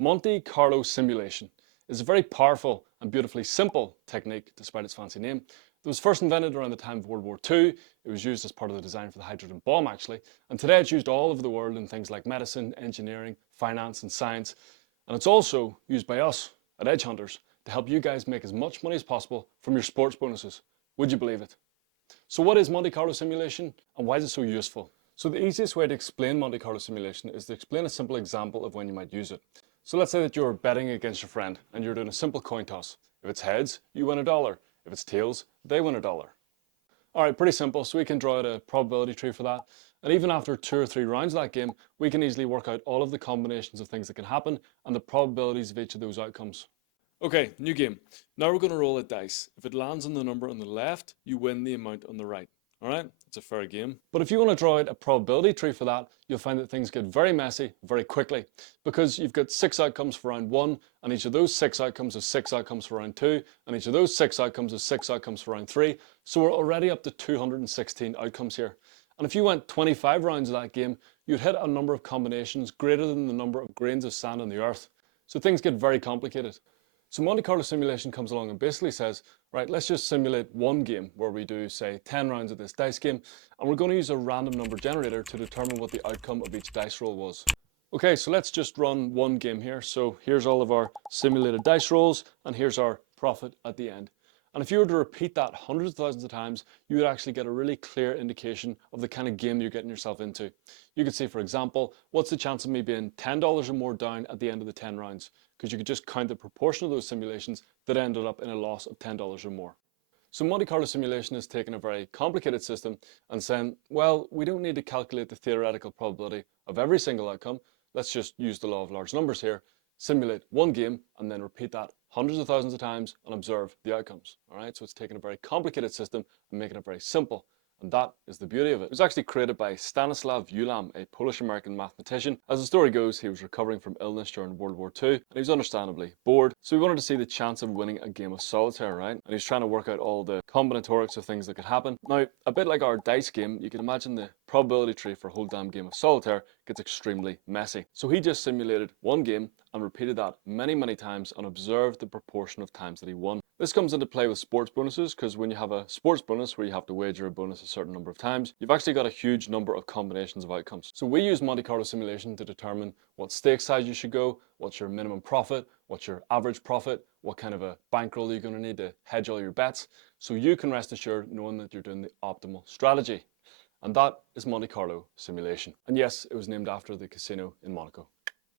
Monte Carlo simulation is a very powerful and beautifully simple technique despite its fancy name. It was first invented around the time of World War II. It was used as part of the design for the hydrogen bomb actually, and today it's used all over the world in things like medicine, engineering, finance and science. And it's also used by us at Edge Hunters to help you guys make as much money as possible from your sports bonuses. Would you believe it? So what is Monte Carlo simulation and why is it so useful? So the easiest way to explain Monte Carlo simulation is to explain a simple example of when you might use it. So let's say that you're betting against your friend and you're doing a simple coin toss. If it's heads, you win $1. If it's tails, they win $1. Alright, pretty simple. So we can draw out a probability tree for that. And even after 2 or 3 rounds of that game, we can easily work out all of the combinations of things that can happen and the probabilities of each of those outcomes. Okay, new game. Now we're going to roll a dice. If it lands on the number on the left, you win the amount on the right. Alright, it's a fair game. But if you want to draw out a probability tree for that, you'll find that things get very messy very quickly because you've got 6 outcomes for round 1 and each of those 6 outcomes is 6 outcomes for round 2 and each of those 6 outcomes is 6 outcomes for round 3. So we're already up to 216 outcomes here. And if you went 25 rounds of that game, you'd hit a number of combinations greater than the number of grains of sand on the earth. So things get very complicated. So Monte Carlo simulation comes along and basically says, right, let's just simulate one game where we do, say, 10 rounds of this dice game, and we're going to use a random number generator to determine what the outcome of each dice roll was. Okay, so let's just run one game here. So here's all of our simulated dice rolls, and here's our profit at the end. And if you were to repeat that hundreds of thousands of times, you would actually get a really clear indication of the kind of game you're getting yourself into. You could say, for example, what's the chance of me being $10 or more down at the end of the 10 rounds? Because you could just count the proportion of those simulations that ended up in a loss of $10 or more. So Monte Carlo simulation is taking a very complicated system and saying, well, we don't need to calculate the theoretical probability of every single outcome. Let's just use the law of large numbers here, simulate one game and then repeat that hundreds of thousands of times and observe the outcomes. All right, so it's taking a very complicated system and making it very simple. And that is the beauty of it. It was actually created by Stanislaw Ulam, a Polish-American mathematician. As the story goes, he was recovering from illness during World War II, and he was understandably bored. So he wanted to see the chance of winning a game of solitaire, right? And he was trying to work out all the combinatorics of things that could happen. Now, a bit like our dice game, you can imagine the probability tree for a whole damn game of solitaire gets extremely messy. So he just simulated one game and repeated that many, many times and observed the proportion of times that he won. This comes into play with sports bonuses because when you have a sports bonus where you have to wager a bonus a certain number of times, you've actually got a huge number of combinations of outcomes. So we use Monte Carlo simulation to determine what stake size you should go, what's your minimum profit, what's your average profit, what kind of a bankroll you're going to need to hedge all your bets, so you can rest assured knowing that you're doing the optimal strategy. And that is Monte Carlo simulation. And yes, it was named after the casino in Monaco.